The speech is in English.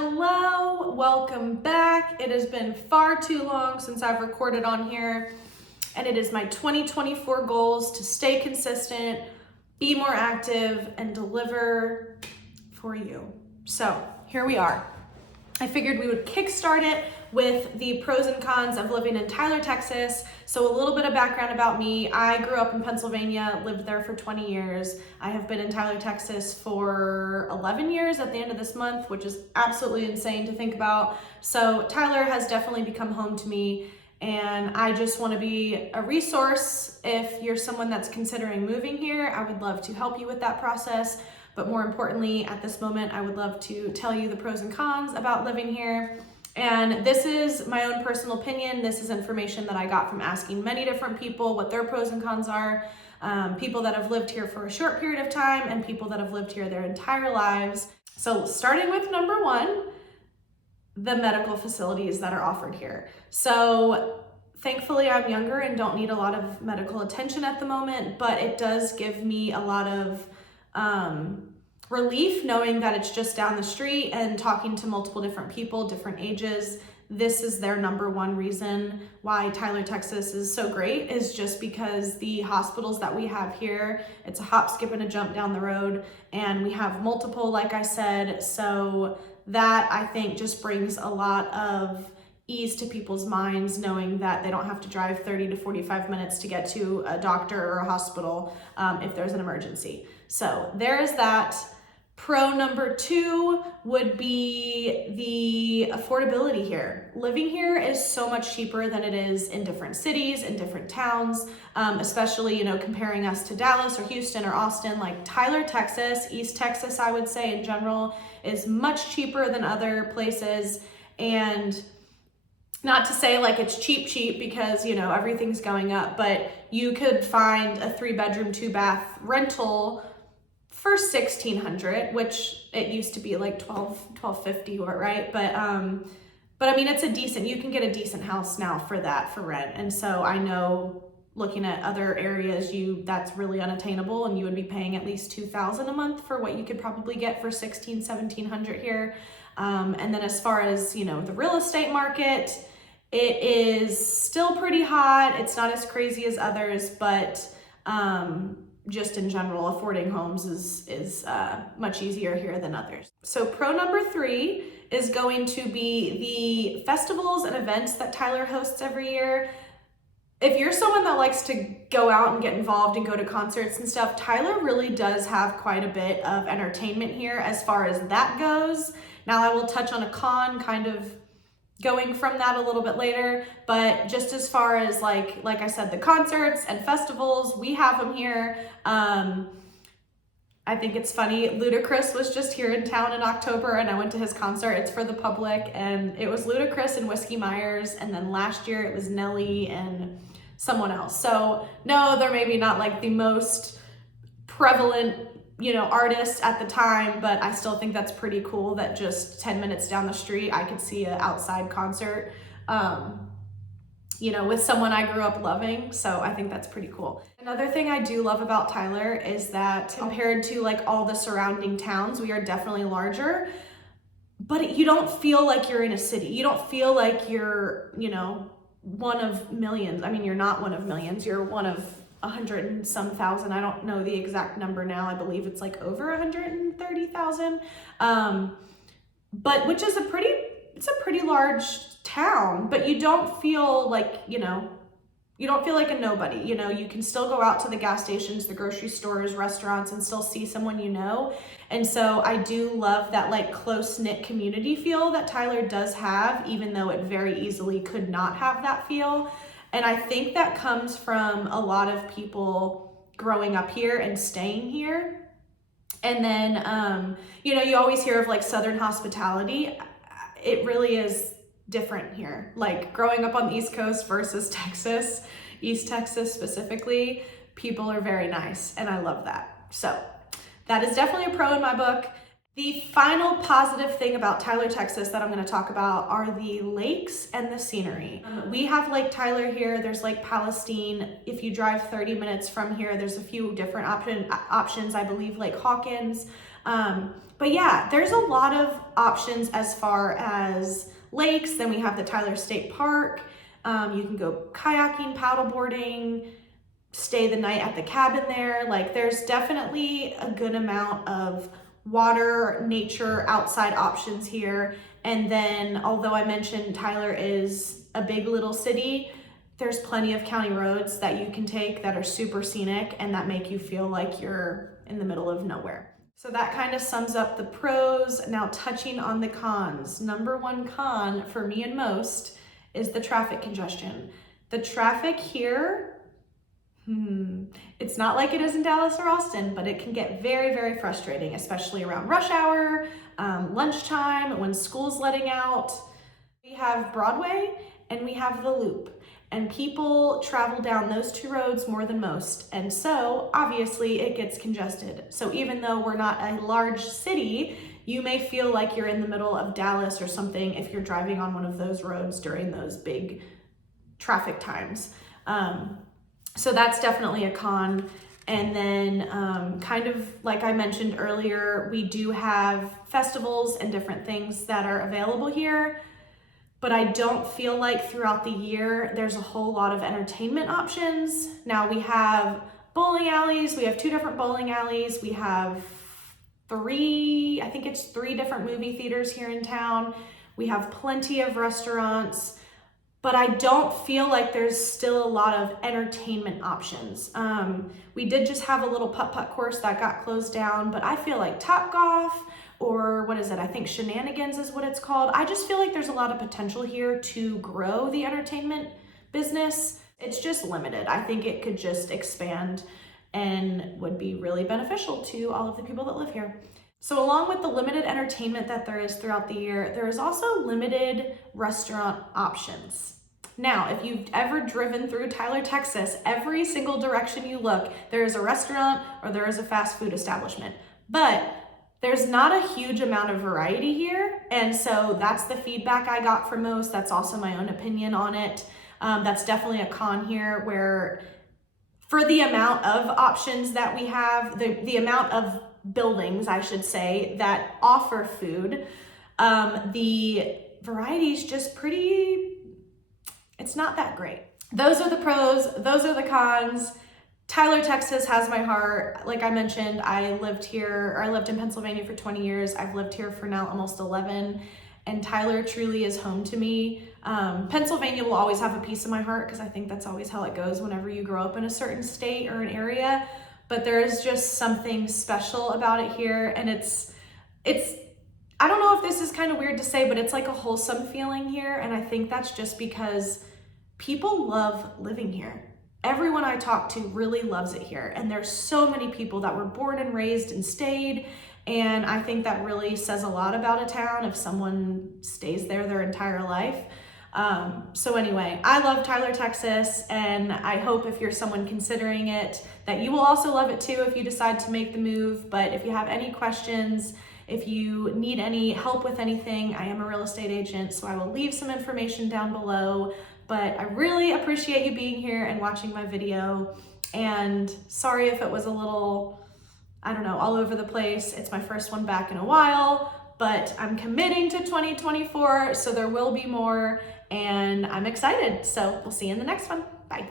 hello, welcome back. It has been far too long since I've recorded on here, and it is my 2024 goals to stay consistent, be more active, and deliver for you. So here we are. I figured we would kickstart it with the pros and cons of living in Tyler, Texas. So a little bit of background about me. I grew up in Pennsylvania, lived there for 20 years. I have been in Tyler, Texas for 11 years at the end of this month, which is absolutely insane to think about. So Tyler has definitely become home to me, and I just want to be a resource. If you're someone that's considering moving here, I would love to help you with that process. But more importantly, at this moment, I would love to tell you the pros and cons about living here. And this is my own personal opinion. This is information that I got from asking many different people what their pros and cons are. People that have lived here for a short period of time and people that have lived here their entire lives. So starting with number one, the medical facilities that are offered here. So thankfully I'm younger and don't need a lot of medical attention at the moment, but it does give me a lot of relief knowing that it's just down the street and talking to multiple different people, different ages. This is their number one reason why Tyler, Texas is so great, is just because the hospitals that we have here, it's a hop, skip, and a jump down the road, and we have multiple, like I said. So that, I think, just brings a lot of ease to people's minds, knowing that they don't have to drive 30 to 45 minutes to get to a doctor or a hospital if there's an emergency. So there is that. Pro number two would be the affordability here. Living here is so much cheaper than it is in different cities, in different towns, especially, comparing us to Dallas or Houston or Austin. Like Tyler, Texas, East Texas, I would say in general, is much cheaper than other places. And not to say like it's cheap because, everything's going up, but you could find a 3-bedroom, 2-bath rental for $1,600, which it used to be like $1,250, right? But I mean, it's you can get a decent house now for that, for rent. And so I know, looking at other areas, that's really unattainable, and you would be paying at least $2,000 a month for what you could probably get for $1,700 here. And then as far as, the real estate market, it is still pretty hot. It's not as crazy as others, but just in general, affording homes is much easier here than others. So pro number three is going to be the festivals and events that Tyler hosts every year. If you're someone that likes to go out and get involved and go to concerts and stuff, Tyler really does have quite a bit of entertainment here as far as that goes. Now I will touch on a con kind of going from that a little bit later, but just as far as like I said, the concerts and festivals, we have them here. I think it's funny, Ludacris was just here in town in October, and I went to his concert. It's for the public, and it was Ludacris and Whiskey Myers, and then last year it was Nelly and someone else. So no, they're maybe not like the most prevalent artists at the time, but I still think that's pretty cool that just 10 minutes down the street, I could see an outside concert, with someone I grew up loving. So I think that's pretty cool. Another thing I do love about Tyler is that compared to like all the surrounding towns, we are definitely larger, but you don't feel like you're in a city. You don't feel like you're, one of millions. I mean, you're not one of millions. You're one of 100 and some thousand. I don't know the exact number now. I believe it's like over 130,000. But which is it's a pretty large town, but you don't feel like, you don't feel like a nobody. You can still go out to the gas stations, the grocery stores, restaurants, and still see someone And so I do love that like close-knit community feel that Tyler does have, even though it very easily could not have that feel. And I think that comes from a lot of people growing up here and staying here. And then, you always hear of like Southern hospitality. It really is different here. Like growing up on the East Coast versus Texas, East Texas specifically, people are very nice, and I love that. So that is definitely a pro in my book. The final positive thing about Tyler, Texas that I'm going to talk about are the lakes and the scenery. We have Lake Tyler here. There's Lake Palestine. If you drive 30 minutes from here, there's a few different options. I believe Lake Hawkins. But yeah, there's a lot of options as far as lakes. Then we have the Tyler State Park. You can go kayaking, paddleboarding, stay the night at the cabin there. Like, there's definitely a good amount of water, nature, outside options here. And then, although I mentioned Tyler is a big little city, there's plenty of county roads that you can take that are super scenic and that make you feel like you're in the middle of nowhere. So that kind of sums up the pros. Now, touching on the cons. Number one con for me and most is the traffic congestion. The traffic here, it's not like it is in Dallas or Austin, but it can get very, very frustrating, especially around rush hour, lunchtime, when school's letting out. We have Broadway and we have the Loop, and people travel down those two roads more than most. And so obviously it gets congested. So even though we're not a large city, you may feel like you're in the middle of Dallas or something if you're driving on one of those roads during those big traffic times. So that's definitely a con. And then kind of like I mentioned earlier, we do have festivals and different things that are available here, but I don't feel like throughout the year there's a whole lot of entertainment options. Now we have bowling alleys. We have 2 different bowling alleys. We have 3 different movie theaters here in town. We have plenty of restaurants. But I don't feel like there's still a lot of entertainment options. We did just have a little putt-putt course that got closed down, but I feel like Topgolf, or what is it? I think Shenanigans is what it's called. I just feel like there's a lot of potential here to grow the entertainment business. It's just limited. I think it could just expand and would be really beneficial to all of the people that live here. So along with the limited entertainment that there is throughout the year, there is also limited restaurant options. Now, if you've ever driven through Tyler, Texas, every single direction you look, there is a restaurant or there is a fast food establishment. But there's not a huge amount of variety here. And so that's the feedback I got from most. That's also my own opinion on it. That's definitely a con here, where for the amount of options that we have, the amount of buildings, I should say, that offer food, the variety is just it's not that great. Those are the pros, those are the cons. Tyler, Texas has my heart. Like I mentioned, I lived in Pennsylvania for 20 years. I've lived here for now almost 11, and Tyler truly is home to me. Pennsylvania will always have a piece of my heart because I think that's always how it goes whenever you grow up in a certain state or an area. But there is just something special about it here, and it's I don't know if this is kind of weird to say, but it's like a wholesome feeling here, and I think that's just because people love living here. Everyone I talk to really loves it here, and there's so many people that were born and raised and stayed, and I think that really says a lot about a town if someone stays there their entire life. So anyway, I love Tyler, Texas, and I hope if you're someone considering it that you will also love it too if you decide to make the move. But if you have any questions, if you need any help with anything, I am a real estate agent, so I will leave some information down below. But I really appreciate you being here and watching my video, and sorry if it was a little, I don't know, all over the place. It's my first one back in a while, but I'm committing to 2024, so there will be more, and I'm excited. So we'll see you in the next one. Bye.